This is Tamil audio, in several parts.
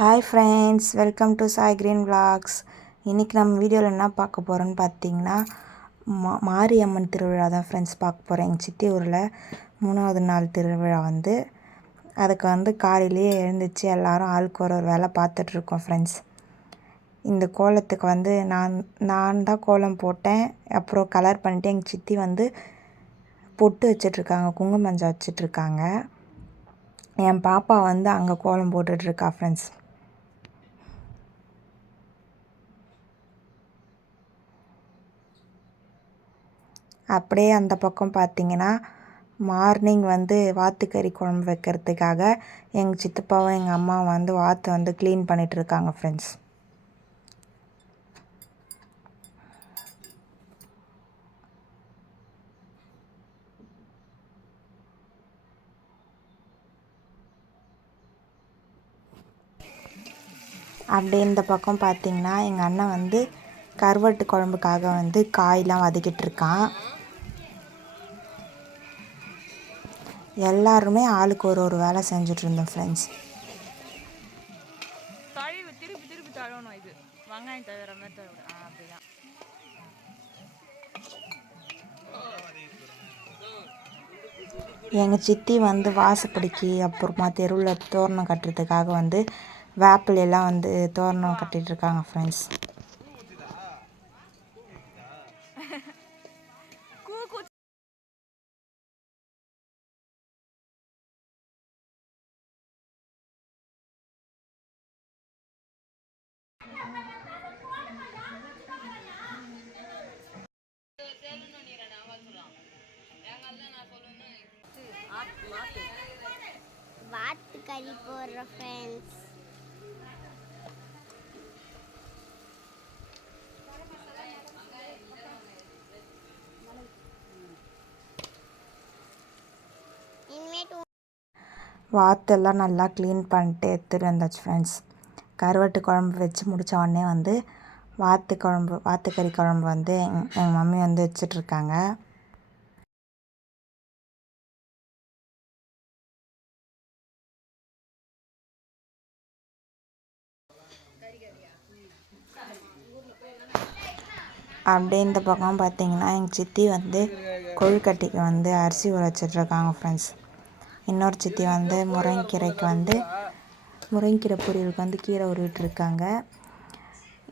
Hi friends welcome to Sai green vlogs இன்றைக்கி நம்ம வீடியோவில் என்ன பார்க்க போகிறோன்னு பார்த்தீங்கன்னா மா மாரியம்மன் திருவிழா தான் ஃப்ரெண்ட்ஸ் பார்க்க போகிறோம் எங்கள் சித்தி ஊரில் மூணாவது நாள் திருவிழா வந்து. அதுக்கு வந்து காலையிலேயே எழுந்துச்சு எல்லோரும் ஆளுக்கு ஒரு ஒரு வேலை பார்த்துட்ருக்கோம் ஃப்ரெண்ட்ஸ் இந்த கோலத்துக்கு வந்து நான் நான் தான் கோலம் போட்டேன். அப்புறம் கலர் பண்ணிட்டு எங்கள் சித்தி வந்து பொட்டு வச்சிட்ருக்காங்க குங்குமஞ்சா வச்சிட்ருக்காங்க என் பாப்பா வந்து அங்கே கோலம் போட்டுட்ருக்கா ஃப்ரெண்ட்ஸ் அப்படியே அந்த பக்கம் பார்த்தீங்கன்னா மார்னிங் வந்து வாத்துக்கறி குழம்பு வைக்கிறதுக்காக எங்கள் சித்தப்பாவும் எங்கள் அம்மாவும் வந்து வாத்து வந்து க்ளீன் பண்ணிகிட்ருக்காங்க ஃப்ரெண்ட்ஸ் அப்படியே இந்த பக்கம் பார்த்தீங்கன்னா எங்கள் அண்ணன் வந்து கருவாட்டு குழம்புக்காக வந்து காயெலாம் வதக்கிட்டு எல்லாருமே ஆளுக்கு ஒரு ஒரு வேலை செஞ்சுட்டு இருந்தோம் ஃப்ரெண்ட்ஸ் திருப்பி திருப்பி தழவணும் இது. வெங்காயம் தவிர மாதிரி தழுவிடும் ஆ அப்படிதான். எங்கள் சித்தி வந்து வாசப்படிக்கு அப்புறமா தெருவில் தோரணம் கட்டுறதுக்காக வந்து வேப்பிலையெல்லாம் வந்து தோரணம் கட்டிட்டு இருக்காங்க ஃப்ரெண்ட்ஸ் கறி ஃப்ரெண்ட்ஸ் வாத்தெல்லாம் நல்லா க்ளீன் பண்ணிட்டு எடுத்துகிட்டு வந்தாச்சு ஃப்ரெண்ட்ஸ் கருவாட்டு குழம்பு வச்சு முடித்த உடனே வந்து வாத்து குழம்பு வாத்துக்கறி குழம்பு வந்து எங் எங்கள் மம்மி வந்து வச்சிட்ருக்காங்க அப்படியே இந்த பக்கம் பார்த்தீங்கன்னா எங்கள் சித்தி வந்து கொழுக்கட்டைக்கு வந்து அரிசி ஊற வச்சிட்ருக்காங்க ஃப்ரெண்ட்ஸ் இன்னொரு சித்தி வந்து முருங்கைக்கீரைக்கு வந்து முருங்கைக்கீரை பொரியலுக்கு வந்து கீரை உருவிட்டுருக்காங்க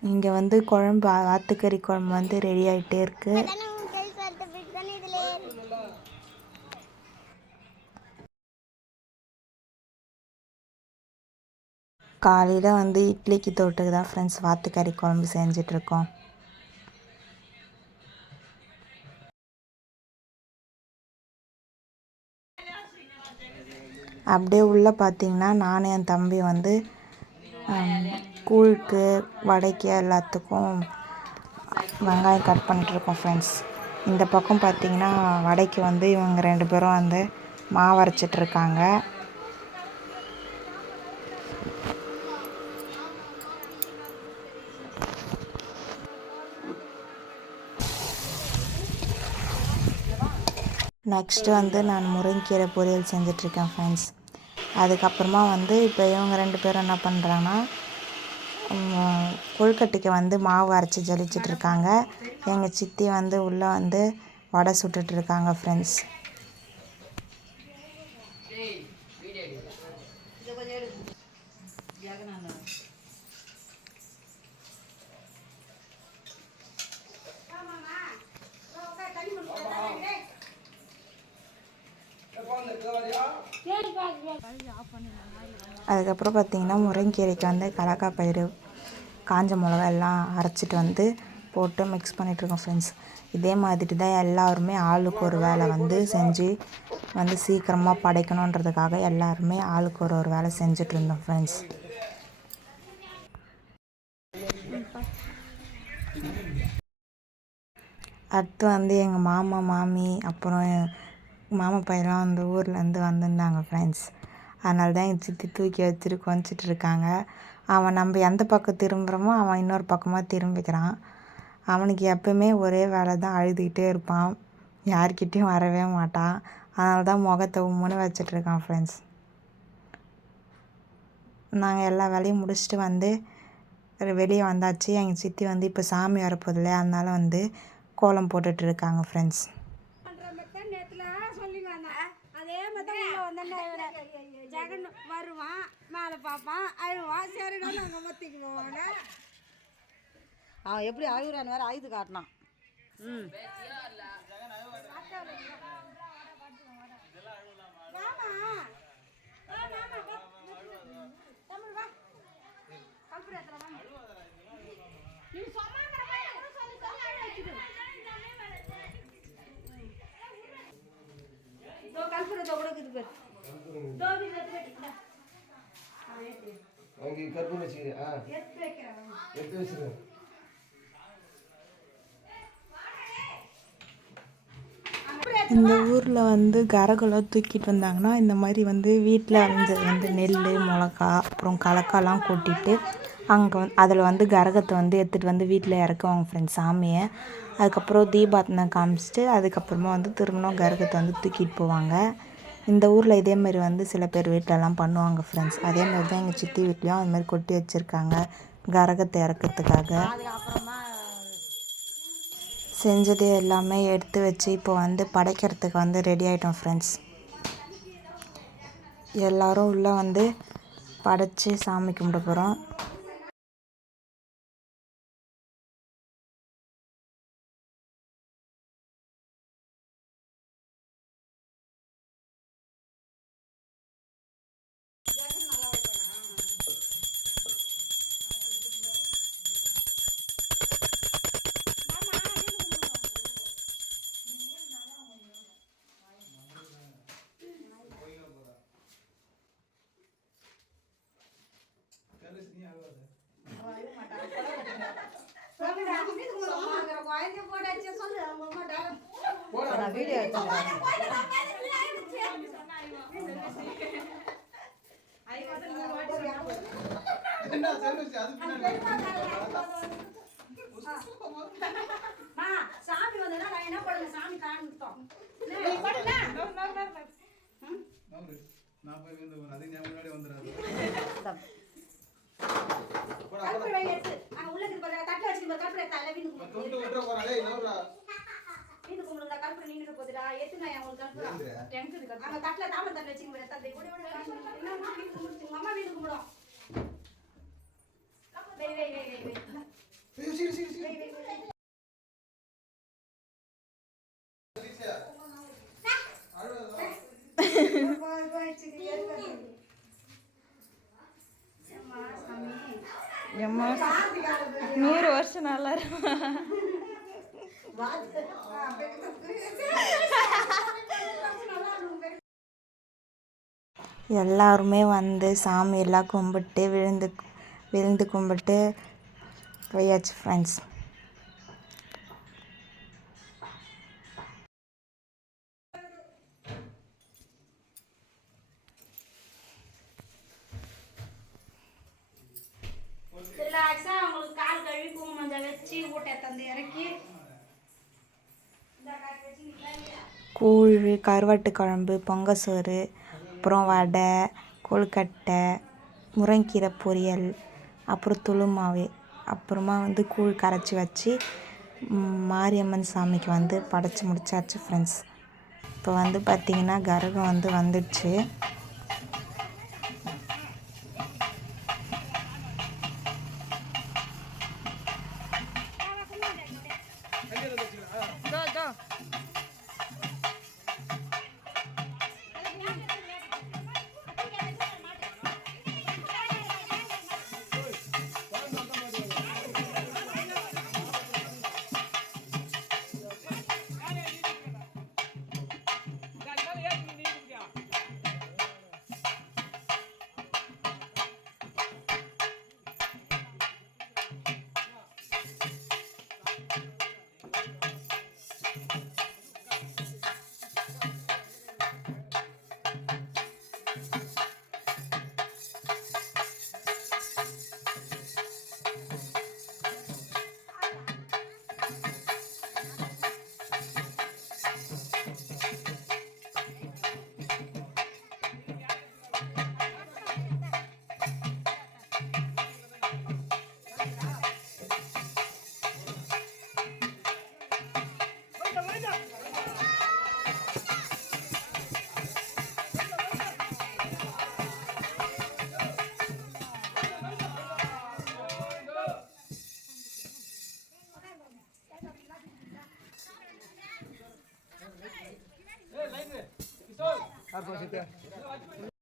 இங்கே வந்து குழம்பு ஆத்துக்கறி குழம்பு வந்து ரெடி ஆகிட்டே இருக்குது காலையில் வந்து இட்லிக்கு தொட்டுக்கு தான் ஃப்ரெண்ட்ஸ் வாத்துக்கறி குழம்பு செஞ்சிட்ருக்கோம். அப்படியே உள்ளே பார்த்தீங்கன்னா நான் என் தம்பி வந்து கூழுக்கு வடைக்கு எல்லாத்துக்கும் வெங்காயம் கட் பண்ணிட்டுருக்கோம் ஃப்ரெண்ட்ஸ் இந்த பக்கம் பார்த்தீங்கன்னா வடைக்கு வந்து இவங்க ரெண்டு பேரும் வந்து மாவு அரைச்சிட்ருக்காங்க நெக்ஸ்ட்டு வந்து நான் முருங்கீரை பொரியல் செஞ்சிட்ருக்கேன் ஃப்ரெண்ட்ஸ் அதுக்கப்புறமா வந்து இப்போ இவங்க ரெண்டு பேரும் என்ன பண்ணுறாங்கன்னா கொழுக்கட்டைக்கு வந்து மாவு அரைச்சி ஜலிச்சிட்டு இருக்காங்க. எங்கள் சித்தி வந்து உள்ளே வந்து வடை சுட்டுட்டு இருக்காங்க ஃப்ரெண்ட்ஸ் அதுக்கப்புறம் பார்த்தீங்கன்னா முருங்கீரைக்கு வந்து கலக்காய் பயிறு காஞ்ச மிளகா எல்லாம் அரைச்சிட்டு வந்து போட்டு மிக்ஸ் பண்ணிகிட்ருக்கோம் ஃப்ரெண்ட்ஸ் இதே மாதிரி தான் எல்லாருமே ஆளுக்கு ஒரு வேலை வந்து செஞ்சு வந்து சீக்கிரமாக படைக்கணுன்றதுக்காக எல்லாருமே ஆளுக்கு ஒரு ஒரு வேலை செஞ்சுட்டு இருந்தோம் ஃப்ரெண்ட்ஸ் அடுத்து வந்து எங்கள் மாமா மாமி அப்புறம் மாமா பையன்லாம் வந்து ஊர்லேருந்து வந்திருந்தாங்க ஃப்ரெண்ட்ஸ் அதனால தான் எங்கள் சித்தி தூக்கி வச்சுட்டு கொஞ்சிட்டு இருக்காங்க. அவன் நம்ம எந்த பக்கம் திரும்புகிறோமோ அவன் இன்னொரு பக்கமாக திரும்பிக்கிறான். அவனுக்கு எப்பவுமே ஒரே வேலை தான் அழுதுகிட்டே இருப்பான். யார்கிட்டயும் வரவே மாட்டான். அதனால தான் முகத்தை உம்முன்னு வச்சிட்ருக்கான் ஃப்ரெண்ட்ஸ் நாங்கள் எல்லா வேலையும் முடிச்சுட்டு வந்து வெளியே வந்தாச்சு. எங்கள் சித்தி வந்து இப்போ சாமி வரப்போகுது இல்லையா அதனால வந்து கோலம் போட்டுட்ருக்காங்க ஃப்ரெண்ட்ஸ் அதே மாதிரி ஜெகன் வருவான் மேலே பார்ப்பான் அழுவான் சரிடா நாங்கள் மத்திக்கு போவாங்க அவன் எப்படி அழுகுறான்னு வேற அழுது காட்டினான். ம். கல்புரத்தை கூட இருக்குது பாரு. அங்கே கற்பூரம் வச்சுக்கிறேன் ஆ. எடுத்து வச்சுருங்க இந்த ஊரில் வந்து கரகெல்லாம் தூக்கிட்டு வந்தாங்கன்னா இந்த மாதிரி வந்து வீட்டில் வந்து வந்து நெல் மிளகா அப்புறம் கலக்காலாம் கொட்டிட்டு அங்கே வந்து அதில் வந்து கரகத்தை வந்து எடுத்துகிட்டு வந்து வீட்டில் இறக்குவாங்க ஃப்ரெண்ட்ஸ் சாமியை. அதுக்கப்புறம் தீபாத்தனை காமிச்சிட்டு அதுக்கப்புறமா வந்து திரும்பவும் கரகத்தை வந்து தூக்கிட்டு போவாங்க. இந்த ஊரில் இதே மாதிரி வந்து சில பேர் வீட்டிலலாம் பண்ணுவாங்க ஃப்ரெண்ட்ஸ் அதே மாதிரி தான் எங்கள் சித்தி வீட்லேயும் அது மாதிரி கொட்டி வச்சுருக்காங்க கரகத்தை இறக்கிறதுக்காக. செஞ்சது எல்லாமே எடுத்து வச்சு இப்போ வந்து படைக்கிறதுக்கு வந்து ரெடி ஆகிட்டோம் ஃப்ரெண்ட்ஸ் எல்லோரும் உள்ளே வந்து படைச்சி சாமி கும்பிட போகிறோம் சாமி வந்தா நான் என்ன பண்ணுங்க சாமி காமிட்டோம் நான் போய் வந்து அது ஞாபகம் முன்னாடி வந்துடாது கற்பூரம் எடுத்து அங்க தட்டுல அங்க தட்டுல தாமரை வச்சுங்க கூட கும்பிடுச்சு அம்மா கும்பிடும். சரி சரி சரி நூறு வருஷம் நல்லா இருக்கும் எல்லாருமே வந்து சாமி எல்லாம் கும்பிட்டு விழுந்து விழுந்து கும்பிட்டு போயாச்சு ஃப்ரெண்ட்ஸ் ரிலாக்ஸா அவங்களுக்கு கால் கழுவி குங்குமஞ்சள் வச்சு ஊட்ட தந்து இறக்கி இந்த கால் வச்சு நிக்கலாம் கூழ் கருவாட்டு குழம்பு பொங்க சோறு அப்புறம் வடை கொழுக்கட்டை முருங்கீரை பொரியல் அப்புறம் துளுமாவு அப்புறமா வந்து கூழ் கரைச்சி வச்சு மாரியம்மன் சாமிக்கு வந்து படைச்சி முடிச்சாச்சு ஃப்ரெண்ட்ஸ் இப்போ வந்து பார்த்திங்கன்னா கரகம் வந்து வந்துடுச்சு. Tá Agora,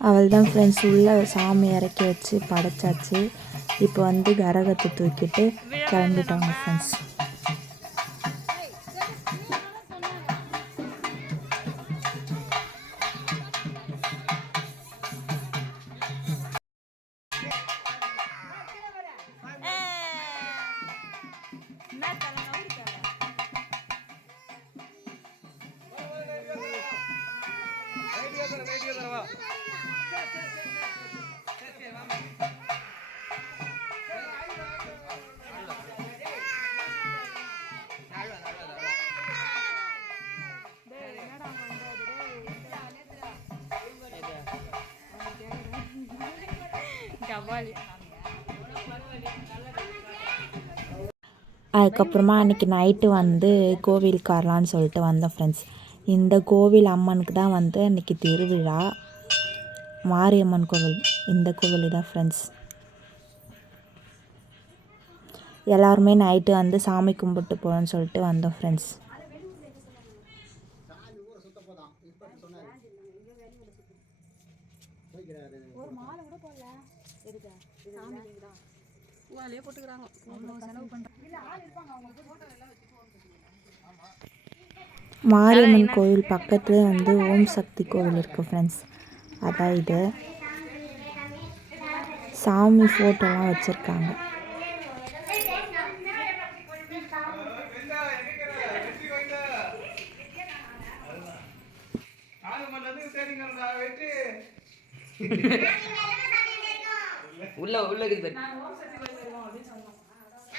அவள் தான் ஃப்ரெண்ட்ஸ் உள்ளே சாமி இறக்கி வச்சு படைச்சாச்சு. இப்போ வந்து கரகத்தை தூக்கிட்டு கிளம்பிட்டாங்க ஃப்ரெண்ட்ஸ் கபாலி அதுக்கப்புறமா அன்றைக்கி நைட்டு வந்து கோவிலுக்கு வரலான்னு சொல்லிட்டு வந்தோம் ஃப்ரெண்ட்ஸ் இந்த கோவில் அம்மனுக்கு தான் வந்து அன்றைக்கி திருவிழா. மாரியம்மன் கோவில். இந்த கோவில் தான் ஃப்ரெண்ட்ஸ் எல்லாருமே நைட்டு வந்து சாமி கும்பிட்டு போகணும்னு சொல்லிட்டு வந்தோம் ஃப்ரெண்ட்ஸ் மாரியம்மன் கோவில் பக்கத்துலேயே வந்து ஓம் சக்தி கோவில் இருக்குது ஃப்ரெண்ட்ஸ் அதான் இது சாமி ஃபோட்டோலாம் வச்சுருக்காங்க. உள்ள உள்ள இருக்குது பாரு.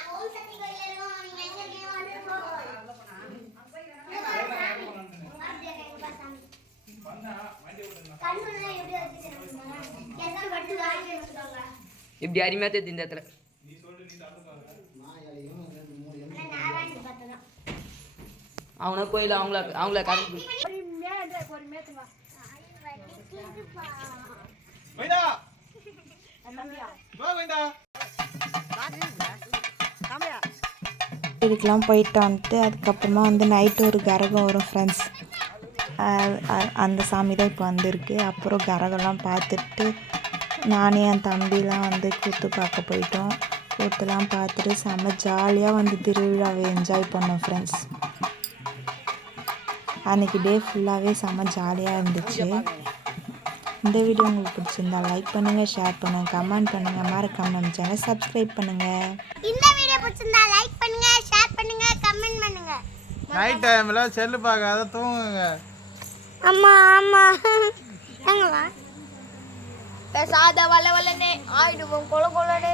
ஓம் சக்தி கோயில் இருக்கோம் நீங்க எங்க இருக்கீங்க வந்து இப்படி அருமையா தெரியுது இந்த இடத்துல. அவனை கோயில் அவங்கள அவங்கள கணக்கு இதுக்கெலாம் போயிட்டு வந்துட்டு அதுக்கப்புறமா வந்து நைட்டு ஒரு கரகம் வரும் ஃப்ரெண்ட்ஸ் அந்த சாமி தான் இப்போ வந்திருக்கு. அப்புறம் கரகம்லாம் பார்த்துட்டு நானே என் தம்பிலாம் வந்து கூத்து பார்க்க போயிட்டோம். கூத்துலாம் பார்த்துட்டு செம்ம ஜாலியாக வந்து திருவிழாவை என்ஜாய் பண்ணோம் ஃப்ரெண்ட்ஸ் அன்றைக்கி டே ஃபுல்லாகவே செம்ம ஜாலியாக இருந்துச்சு. இந்த வீடியோ உங்களுக்கு பிடிச்சிருந்தா லைக் பண்ணுங்கள் ஷேர் பண்ணுங்கள் கமெண்ட் பண்ணுங்கள் மறக்காம நம்ம சேனல் சப்ஸ்கிரைப் பண்ணுங்கள் இந்த வீடியோ பிடிச்சிருந்தா லைக் பண்ணுங்க ஷேர் பண்ணுங்க கமெண்ட் பண்ணுங்க. நைட் டைமில் செல்லு பார்க்காத தூங்குங்க. ஆமா ஆமா. எங்கவா பேசாத வள வளனே ஆயிடுவோம் கொல கொலனே